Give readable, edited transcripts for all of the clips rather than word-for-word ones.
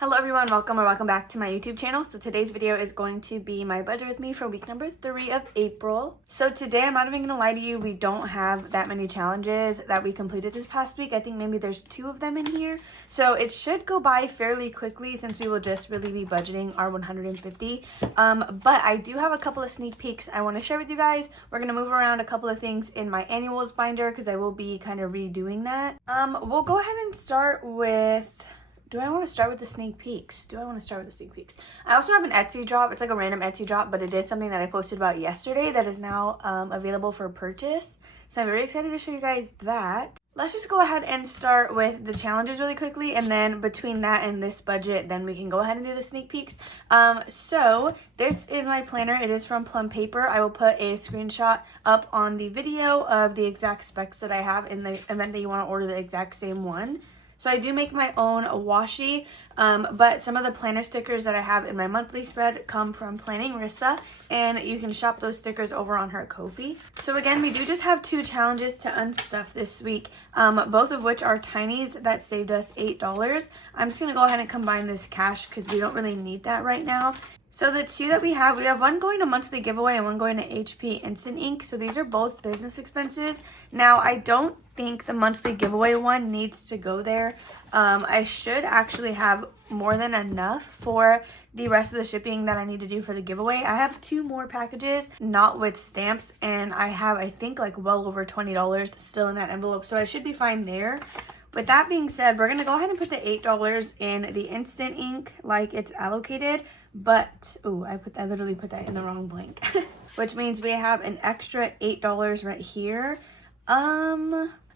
Hello everyone, welcome back to my YouTube channel. So today's video is going to be my budget with me for week number 3 of April. So today, I'm not even gonna lie to you, we don't have that many challenges that we completed this past week. I think maybe there's 2 of them in here. So it should go by fairly quickly since we will just really be budgeting our 150. But I do have a couple of sneak peeks I wanna share with you guys. We're gonna move around a couple of things in my annuals binder because I will be kind of redoing that. We'll go ahead and start with... Do I want to start with the sneak peeks? I also have an Etsy drop. It's like a random Etsy drop, but it is something that I posted about yesterday that is now available for purchase. So I'm very excited to show you guys that. Let's just go ahead and start with the challenges really quickly, and then between that and this budget, then we can go ahead and do the sneak peeks. So this is my planner. It is from Plum Paper. I will put a screenshot up on the video of the exact specs that I have in the event that you want to order the exact same one. So I do make my own washi, but some of the planner stickers that I have in my monthly spread come from Planning Rissa, and you can shop those stickers over on her Ko-fi. So again, we do just have 2 challenges to unstuff this week, both of which are tinies that saved us $8. I'm just going to go ahead and combine this cash because we don't really need that right now. So the 2 that we have one going to monthly giveaway and one going to HP Instant Ink. So these are both business expenses. Now, I don't think the monthly giveaway one needs to go there. I should actually have more than enough for the rest of the shipping that I need to do for the giveaway. I have 2 more packages, not with stamps, and I have, I think, like well over $20 still in that envelope. So I should be fine there. With that being said, we're going to go ahead and put the $8 in the Instant Ink like it's allocated. But, oh, I literally put that in the wrong blank. Which means we have an extra $8 right here.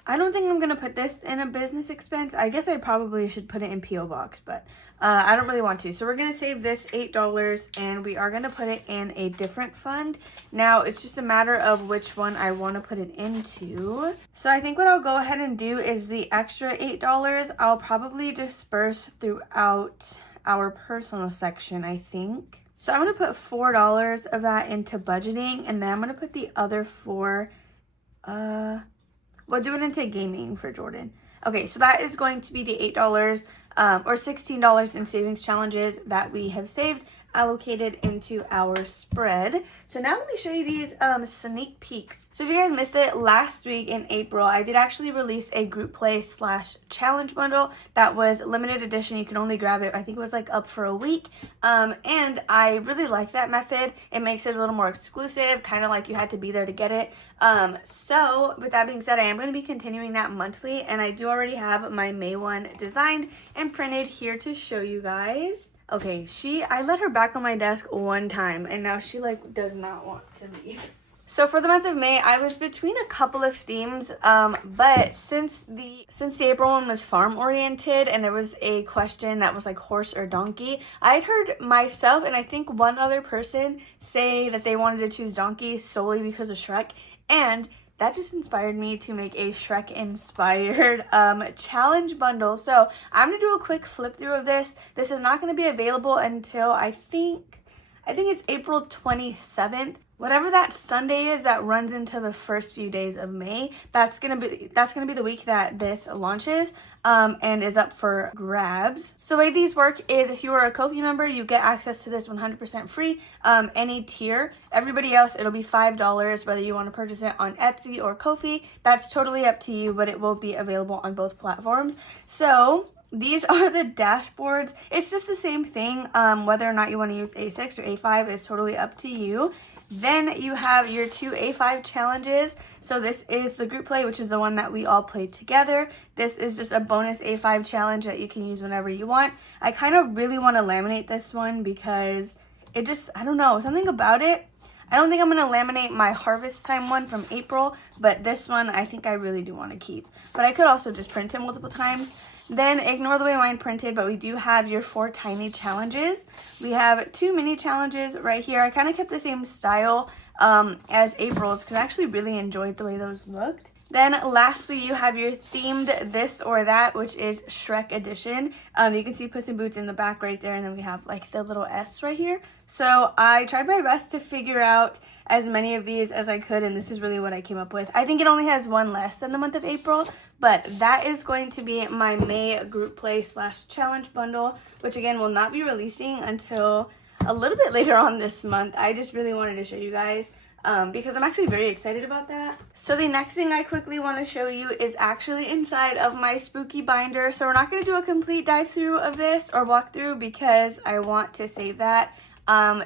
I don't think I'm going to put this in a business expense. I guess I probably should put it in P.O. Box, but I don't really want to. So we're going to save this $8 and we are going to put it in a different fund. Now, it's just a matter of which one I want to put it into. So I think what I'll go ahead and do is the extra $8, I'll probably disperse throughout our personal section, I think. So I'm going to put $4 of that into budgeting, and then I'm going to put the other 4, we'll do it into gaming for Jordan. Okay, so that is going to be the $8 or $16 in savings challenges that we have saved, allocated into our spread. So now let me show you these sneak peeks. So if you guys missed it, last week in April, I did actually release a group play / challenge bundle that was limited edition. You can only grab it, I think it was like up for a week. And I really like that method. It makes it a little more exclusive, kind of like you had to be there to get it. So with that being said, I am going to be continuing that monthly, and I do already have my May one designed and printed here to show you guys. Okay, I let her back on my desk one time, and now she like does not want to leave. So for the month of May, I was between a couple of themes, but since the April one was farm oriented and there was a question that was like horse or donkey, I'd heard myself and I think one other person say that they wanted to choose donkey solely because of Shrek, and that just inspired me to make a Shrek-inspired challenge bundle. So I'm going to do a quick flip through of this. This is not going to be available until I think it's April 27th. Whatever that Sunday is that runs into the first few days of May, that's gonna be the week that this launches and is up for grabs. So the way these work is if you are a Ko-fi member, you get access to this 100% free, any tier. Everybody else, it'll be $5, whether you want to purchase it on Etsy or Ko-fi. That's totally up to you, but it will be available on both platforms. So these are the dashboards. It's just the same thing. Whether or not you want to use A6 or A5 is totally up to you. Then you have your 2 A5 challenges. So this is the group play, which is the one that we all played together. This is just a bonus A5 challenge that you can use whenever you want. I kind of really want to laminate this one because it just, I don't know, something about it. I don't think I'm going to laminate my harvest time one from April, but this one I think I really do want to keep. But I could also just print it multiple times. Then ignore the way mine printed, but we do have your 4 tiny challenges. We have 2 mini challenges right here. I kind of kept the same style as April's because I actually really enjoyed the way those looked. Then lastly, you have your themed this or that, which is Shrek edition. You can see Puss in Boots in the back right there, and then we have like the little S right here. So I tried my best to figure out as many of these as I could, and this is really what I came up with. I think it only has one less than the month of April, but that is going to be my May group play / challenge bundle, which again will not be releasing until a little bit later on this month. I just really wanted to show you guys because I'm actually very excited about that. So the next thing I quickly want to show you is actually inside of my spooky binder. So we're not going to do a complete dive through of this or walk through because I want to save that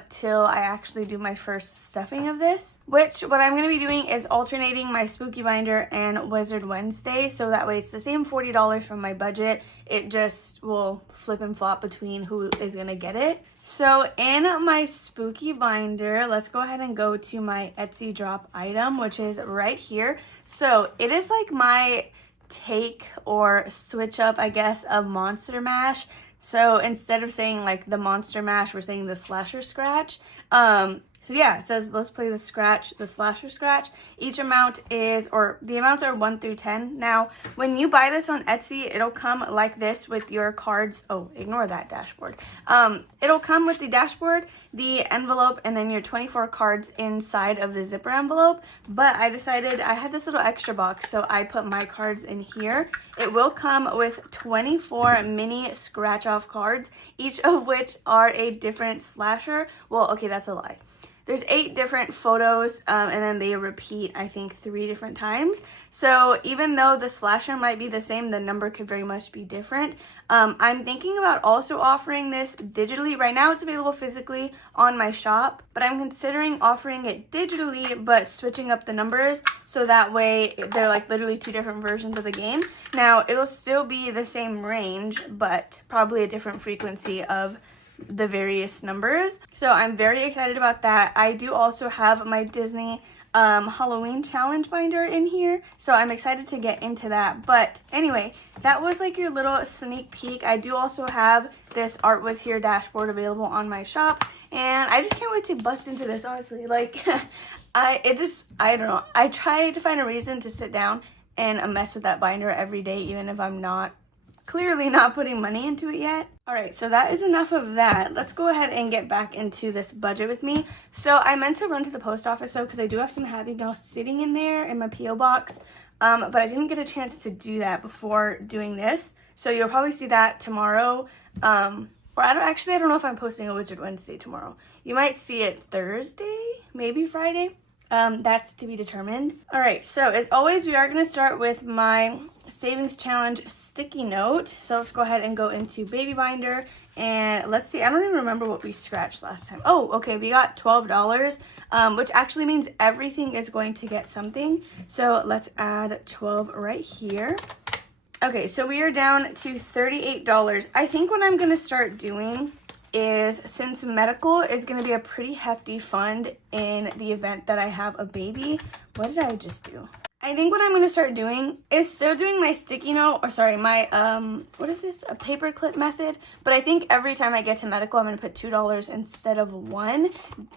till I actually do my first stuffing of this, which what I'm going to be doing is alternating my spooky binder and Wizard Wednesday, so that way it's the same $40 from my budget. It just will flip and flop between who is going to get it. So in my spooky binder, let's go ahead and go to my Etsy drop item, which is right here. So it is like my take or switch up, I guess, of Monster Mash. So instead of saying like the Monster Mash, we're saying the Slasher Scratch. So yeah, it says let's play the Slasher Scratch. Each amount is, or the amounts are 1 through 10. Now, when you buy this on Etsy, it'll come like this with your cards. Oh, ignore that dashboard. It'll come with the dashboard, the envelope, and then your 24 cards inside of the zipper envelope. But I decided I had this little extra box, so I put my cards in here. It will come with 24 mini scratch off cards, each of which are a different slasher. Well, okay, that's a lie. There's 8 different photos, and then they repeat, I think, 3 different times. So even though the slasher might be the same, the number could very much be different. I'm thinking about also offering this digitally. Right now it's available physically on my shop, but I'm considering offering it digitally, but switching up the numbers so that way they're like literally 2 different versions of the game. Now, it'll still be the same range, but probably a different frequency of the various numbers. So I'm very excited about that. I do also have my Disney Halloween challenge binder in here, so I'm excited to get into that. But anyway, that was like your little sneak peek. I do also have this Art Was Here dashboard available on my shop, and I just can't wait to bust into this, honestly. Like I don't know, I try to find a reason to sit down and mess with that binder every day, even if I'm clearly not putting money into it yet. Alright, so that is enough of that. Let's go ahead and get back into this budget with me. So I meant to run to the post office though, because I do have some Happy Mail sitting in there in my P.O. box. But I didn't get a chance to do that before doing this. So you'll probably see that tomorrow. Or I don't know if I'm posting a Wizard Wednesday tomorrow. You might see it Thursday, maybe Friday. That's to be determined. Alright, so as always, we are going to start with my savings challenge sticky note. So let's go ahead and go into baby binder, and let's see, I don't even remember what we scratched last time. Oh, okay, we got $12, which actually means everything is going to get something. So let's add 12 right here. Okay, so we are down to $38. I think what I'm going to start doing is, since medical is going to be a pretty hefty fund in the event that I have a baby, what did I just do? I think what I'm going to start doing is still doing my sticky note, or sorry, my, what is this? A paper clip method. But I think every time I get to medical, I'm going to put $2 instead of $1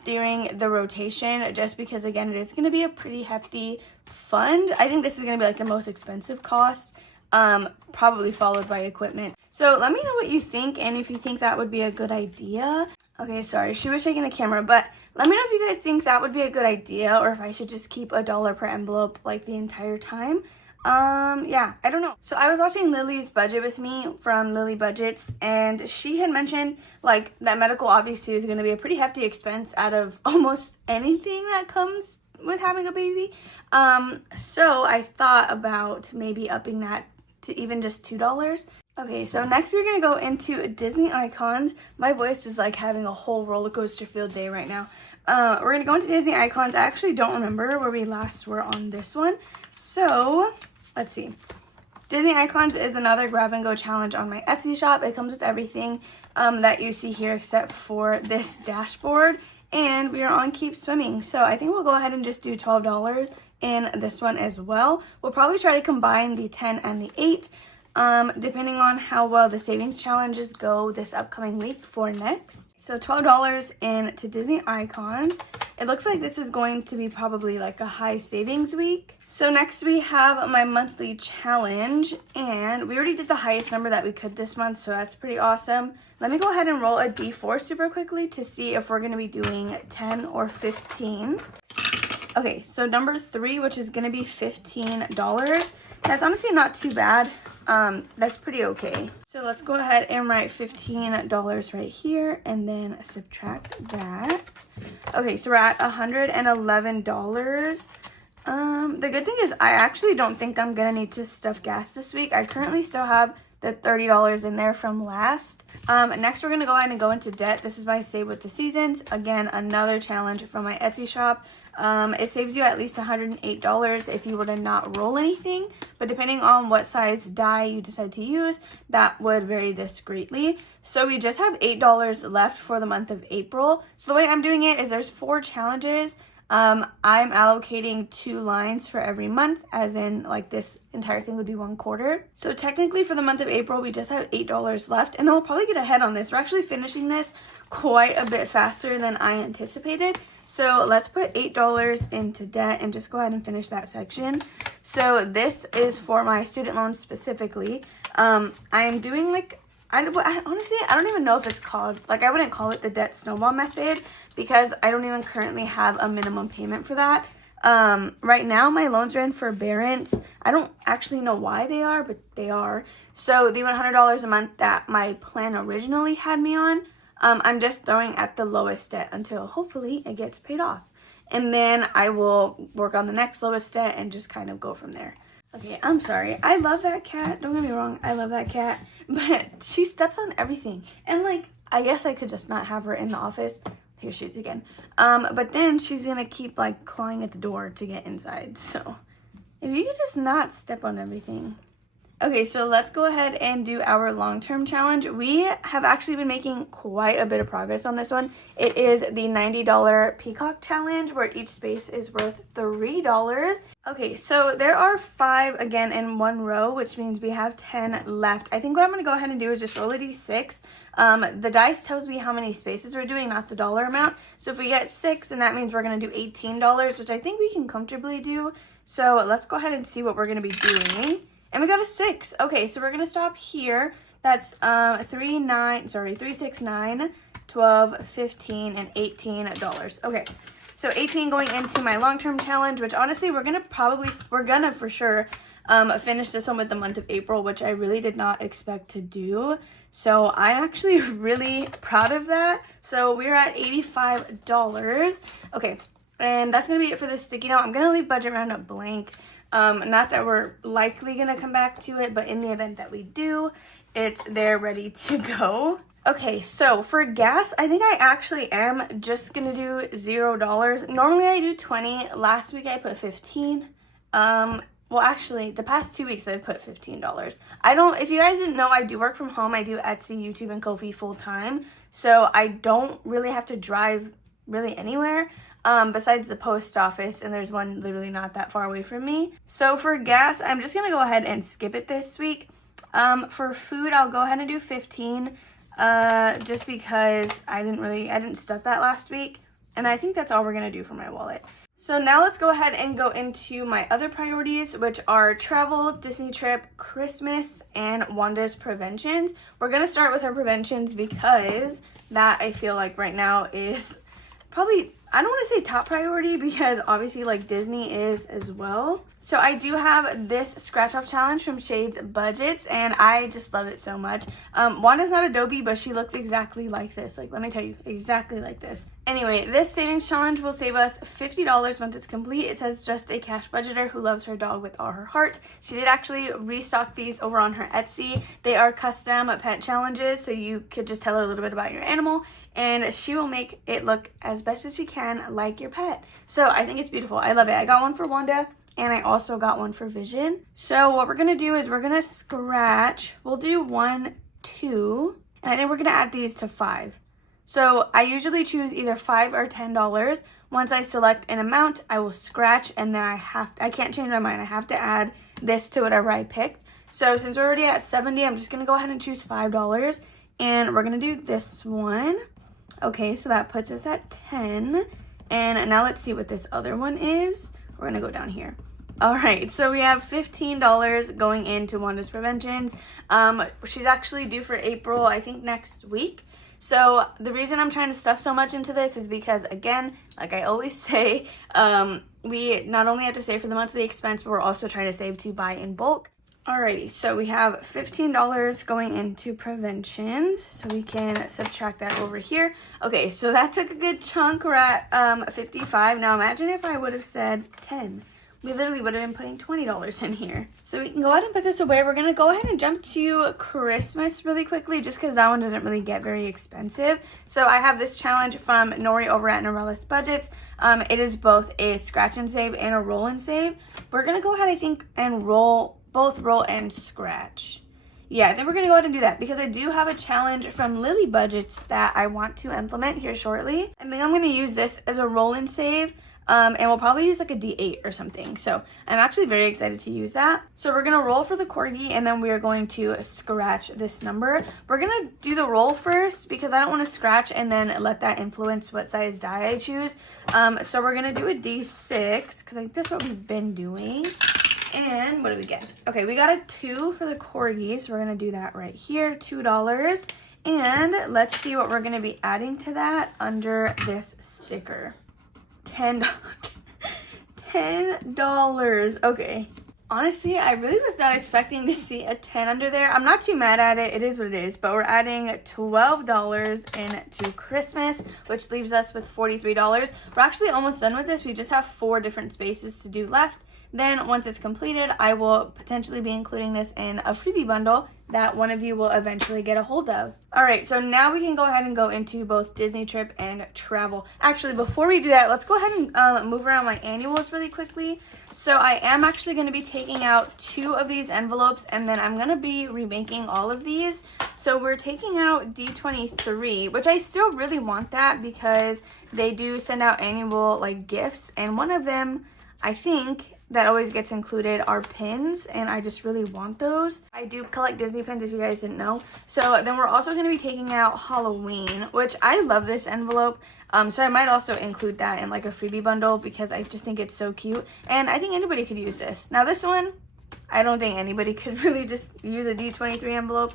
during the rotation, just because, again, it is going to be a pretty hefty fund. I think this is going to be like the most expensive cost, probably followed by equipment. So let me know what you think, and if you think that would be a good idea. Okay, sorry, she was shaking the camera, but let me know if you guys think that would be a good idea, or if I should just keep $1 per envelope like the entire time. Yeah, I don't know. So I was watching Lily's budget with me from Lily Budgets, and she had mentioned like that medical obviously is going to be a pretty hefty expense out of almost anything that comes with having a baby. So I thought about maybe upping that to even just $2. Okay, so next we're gonna go into Disney Icons. My voice is like having a whole roller coaster filled day right now. We're gonna go into Disney Icons. I actually don't remember where we last were on this one. So let's see. Disney Icons is another grab and go challenge on my Etsy shop. It comes with everything that you see here except for this dashboard. And we are on Keep Swimming. So I think we'll go ahead and just do $12 in this one as well. We'll probably try to combine the 10 and the 8. Depending on how well the savings challenges go this upcoming week for next. So $12 into Disney Icons. It looks like this is going to be probably like a high savings week. So next we have my monthly challenge, and we already did the highest number that we could this month, so that's pretty awesome. Let me go ahead and roll a D4 super quickly to see if we're going to be doing 10 or 15. Okay, so number 3, which is going to be $15. That's honestly not too bad. That's pretty okay. So let's go ahead and write $15 right here and then subtract that. Okay, so we're at $111. The good thing is I actually don't think I'm gonna need to stuff gas this week. I currently still have the $30 in there from last. Next, we're gonna go ahead and go into debt. This is by Save with the Seasons. Again, another challenge from my Etsy shop. It saves you at least $108 if you were to not roll anything, but depending on what size die you decide to use, that would vary this greatly. So we just have $8 left for the month of April. So the way I'm doing it is there's 4 challenges. I'm allocating 2 lines for every month, as in like this entire thing would be 1 quarter. So technically for the month of April, we just have $8 left, and then we'll probably get ahead on this. We're actually finishing this quite a bit faster than I anticipated. So let's put $8 into debt and just go ahead and finish that section. So this is for my student loans specifically. I am doing like, honestly, I don't even know if it's called, like I wouldn't call it the debt snowball method because I don't even currently have a minimum payment for that. Right now my loans are in forbearance. I don't actually know why they are, but they are. So the $100 a month that my plan originally had me on, I'm just throwing at the lowest debt until hopefully it gets paid off. And then I will work on the next lowest debt and just kind of go from there. Okay, I'm sorry. I love that cat. Don't get me wrong. I love that cat. But she steps on everything. And like, I guess I could just not have her in the office. Here she is again. But then she's going to keep like clawing at the door to get inside. So if you could just not step on everything. Okay, so let's go ahead and do our long-term challenge. We have actually been making quite a bit of progress on this one. It is the $90 Peacock Challenge, where each space is worth $3. Okay, so there are 5 again in 1 row, which means we have 10 left. I think what I'm going to go ahead and do is just roll a d6. The dice tells me how many spaces we're doing, not the dollar amount. So if we get 6, then that means we're going to do $18, which I think we can comfortably do. So let's go ahead and see what we're going to be doing. And we got a 6. Okay, so we're going to stop here. That's 3, 6, 9, 12, 15, and $18. Okay, so 18 going into my long-term challenge, which honestly, we're going to for sure finish this one with the month of April, which I really did not expect to do. So I'm actually really proud of that. So we're at $85. Okay, and that's going to be it for this sticky note. I'm going to leave Budget Roundup blank. Not that we're likely going to come back to it, but in the event that we do, it's there ready to go. Okay, so for gas, I think I actually am just going to do $0. Normally I do 20. Last week I put 15. Well, actually, the past 2 weeks I put $15. If you guys didn't know, I do work from home. I do Etsy, YouTube, and Ko-fi full time. So I don't really have to drive really anywhere. Besides the post office, and there's one literally not that far away from me. So for gas, I'm just gonna go ahead and skip it this week. For food, I'll go ahead and do 15, just because I didn't stuff that last week, and I think that's all we're gonna do for my wallet. So now let's go ahead and go into my other priorities, which are travel, Disney trip, Christmas, and Wanda's preventions. We're gonna start with her preventions because that I feel like right now is probably, I don't want to say top priority because obviously like Disney is as well. So I do have this scratch off challenge from Shade's Budgets, and I just love it so much. Wanda's not Adobe, but she looks exactly like this. Like, let me tell you, exactly like this. Anyway, this savings challenge will save us $50 once it's complete. It says just a cash budgeter who loves her dog with all her heart. She did actually restock these over on her Etsy. They are custom pet challenges, so you could just tell her a little bit about your animal, and she will make it look as best as she can like your pet. So I think it's beautiful. I love it. I got one for Wanda, and I also got one for Vision. So what we're going to do is we're going to scratch. We'll do 1, 2, and I think we're going to add these to 5. So I usually choose either $5 or $10. Once I select an amount, I will scratch, and then I can't change my mind. I have to add this to whatever I picked. So since we're already at 70, I'm just going to go ahead and choose $5, and we're going to do this one. Okay, so that puts us at 10. And now let's see what this other one is. We're gonna go down here. All right, so we have $15 going into Wanda's Preventions. She's actually due for April, I think next week. So the reason I'm trying to stuff so much into this is because, again, like I always say, we not only have to save for the monthly expense, but we're also trying to save to buy in bulk. Alrighty, so we have $15 going into preventions, so we can subtract that over here. Okay, so that took a good chunk. We're at 55. Now imagine if I would have said 10. We literally would have been putting $20 in here. So we can go ahead and put this away. We're gonna go ahead and jump to Christmas really quickly, just because that one doesn't really get very expensive. So I have this challenge from Nori over at Norella's Budgets. It is both a scratch and save and a roll and save. We're gonna go ahead, I think, and both roll and scratch. Yeah, I think we're gonna go ahead and do that because I do have a challenge from Lily Budgets that I want to implement here shortly. I think I'm gonna use this as a roll and save. And we'll probably use like a D8 or something. So I'm actually very excited to use that. So we're gonna roll for the corgi and then we are going to scratch this number. We're gonna do the roll first because I don't wanna scratch and then let that influence what size die I choose. So we're gonna do a D6 because I think that's what we've been doing. And what do we get? Okay, we got a 2 for the corgi. So we're gonna do that right here, $2. And let's see what we're gonna be adding to that under this sticker. $10. Okay. Honestly, I really was not expecting to see a 10 under there. I'm not too mad at it. It is what it is. But we're adding $12 into Christmas, which leaves us with $43. We're actually almost done with this. We just have 4 different spaces to do left. Then once it's completed, I will potentially be including this in a freebie bundle that one of you will eventually get a hold of. All right, so now we can go ahead and go into both Disney trip and travel. Actually, before we do that, let's go ahead and move around my annuals really quickly. So I am actually gonna be taking out 2 of these envelopes and then I'm gonna be remaking all of these. So we're taking out D23, which I still really want that because they do send out annual like gifts, and one of them, I think, that always gets included are pins, and I just really want those. I do collect Disney pins if you guys didn't know. So then we're also going to be taking out Halloween, which I love this envelope. So I might also include that in like a freebie bundle because I just think it's so cute. And I think anybody could use this. Now this one, I don't think anybody could really just use a D23 envelope.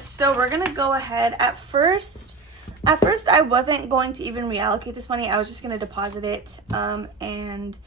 So we're going to go ahead. At first, I wasn't going to even reallocate this money. I was just going to deposit it and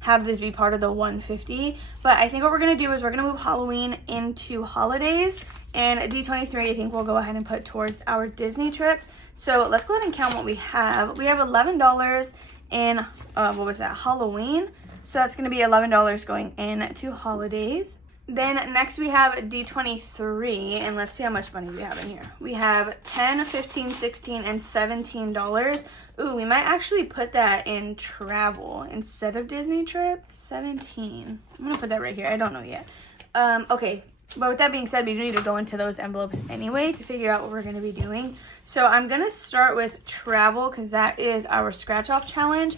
have this be part of the 150. But I think what we're going to do is we're going to move Halloween into holidays, and D23 I think we'll go ahead and put towards our Disney trip. So let's go ahead and count what we have. We have $11 in what was that, Halloween. So that's going to be $11 going into holidays. Then next we have D23, and let's see how much money we have in here. We have $10, $15, $16, and $17. Ooh, we might actually put that in travel instead of Disney trip. 17. I'm gonna put that right here. I don't know yet. Okay, but with that being said, we do need to go into those envelopes anyway to figure out what we're gonna be doing. So I'm gonna start with travel because that is our scratch off challenge.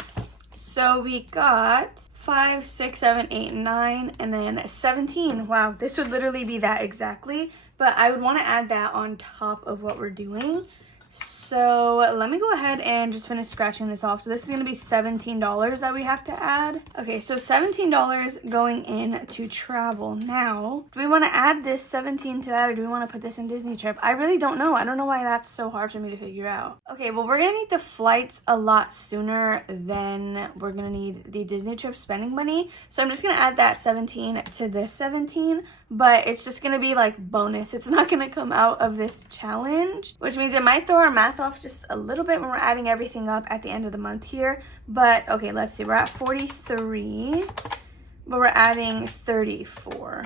So we got 5, 6, 7, 8, 9, and then 17. Wow, this would literally be that exactly, but I would want to add that on top of what we're doing. So let me go ahead and just finish scratching this off. So this is going to be $17 that we have to add. Okay, so $17 going into travel. Now, do we want to add this 17 to that, or do we want to put this in Disney trip? I really don't know. I don't know why that's so hard for me to figure out. Okay, well, we're going to need the flights a lot sooner than we're going to need the Disney trip spending money. So I'm just going to add that 17 to this 17, but it's just going to be like bonus. It's not going to come out of this challenge, which means it might throw our math off just a little bit when we're adding everything up at the end of the month here. But okay, let's see, we're at 43, but we're adding 34.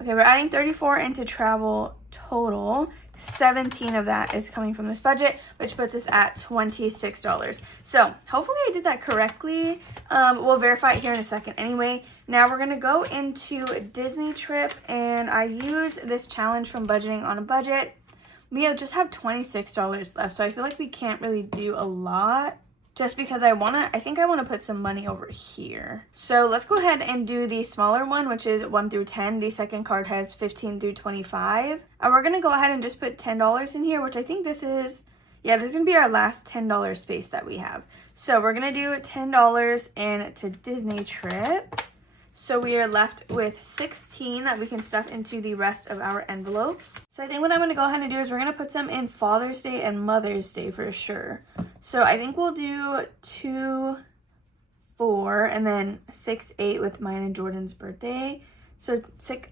Okay, we're adding 34 into travel total. 17 of that is coming from this budget, which puts us at $26. So hopefully I did that correctly. We'll verify it here in a second anyway. Now we're gonna go into Disney trip, and I use this challenge from budgeting on a budget. We just have $26 left, so I feel like we can't really do a lot just because I think I want to put some money over here. So let's go ahead and do the smaller one, which is 1 through 10. The second card has 15 through 25. And we're going to go ahead and just put $10 in here, which I think this is, Yeah, this is going to be our last $10 space that we have. So we're going to do $10 into Disney trip. So we are left with 16 that we can stuff into the rest of our envelopes. So I think what I'm going to go ahead and do is we're going to put some in Father's Day and Mother's Day for sure. So I think we'll do 2, 4, and then 6, 8 with mine and Jordan's birthday. So 2,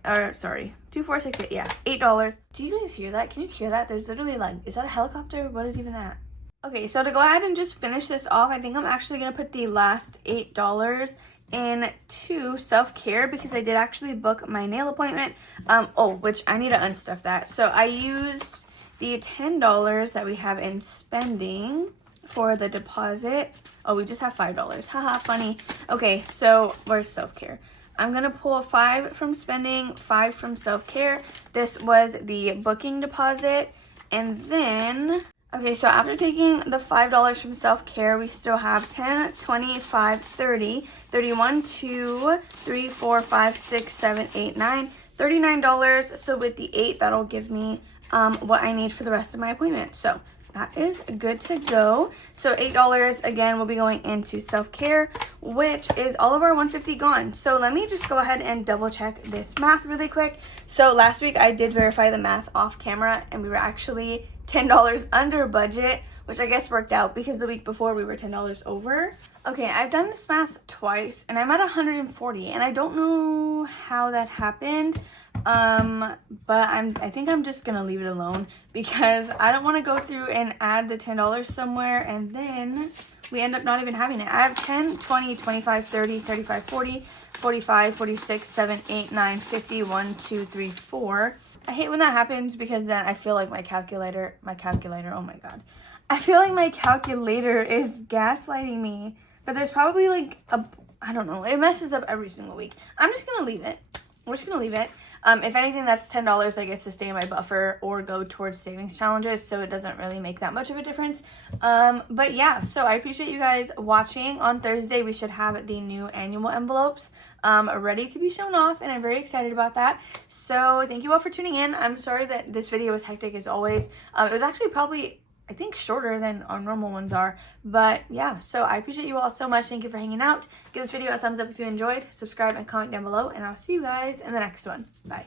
4, 6, 8, yeah, $8. Do you guys hear that? Can you hear that? There's literally like, is that a helicopter? What is even that? Okay, so to go ahead and just finish this off, I think I'm actually going to put the last $8 into self-care because I did actually book my nail appointment. Which I need to unstuff that. So I used the $10 that we have in spending for the deposit. Oh, we just have $5. Haha, funny. Okay, so where's self-care? I'm going to pull 5 from spending, 5 from self-care. This was the booking deposit. And then, okay, so after taking the $5 from self-care, we still have 10, 25, 30, 31, 2, 3, 4, 5, 6, 7, 8, 9, $39. So with the 8, that'll give me what I need for the rest of my appointment. So that is good to go. So $8 again will be going into self-care, which is all of our $150 gone. So let me just go ahead and double check this math really quick. So last week I did verify the math off camera and we were actually $10 under budget, which I guess worked out because the week before we were $10 over. Okay, I've done this math twice and I'm at 140 and I don't know how that happened. But I think I'm just gonna leave it alone because I don't want to go through and add the $10 somewhere and then we end up not even having it. I have 10, 20, 25, 30, 35, 40, 45, 46, 7, 8, 9, 50, 1, 2, 3, 4. I hate when that happens because then I feel like my calculator, oh my god. I feel like my calculator is gaslighting me, but there's probably like I don't know, it messes up every single week. I'm just gonna leave it. We're just gonna leave it. If anything, that's $10 I guess to stay in my buffer or go towards savings challenges, so it doesn't really make that much of a difference. But yeah, so I appreciate you guys watching. On Thursday, we should have the new annual envelopes ready to be shown off, and I'm very excited about that. So thank you all for tuning in. I'm sorry that this video was hectic as always. It was actually probably, I think, shorter than our normal ones are. But yeah, so I appreciate you all so much. Thank you for hanging out. Give this video a thumbs up if you enjoyed. Subscribe and comment down below. And I'll see you guys in the next one. Bye.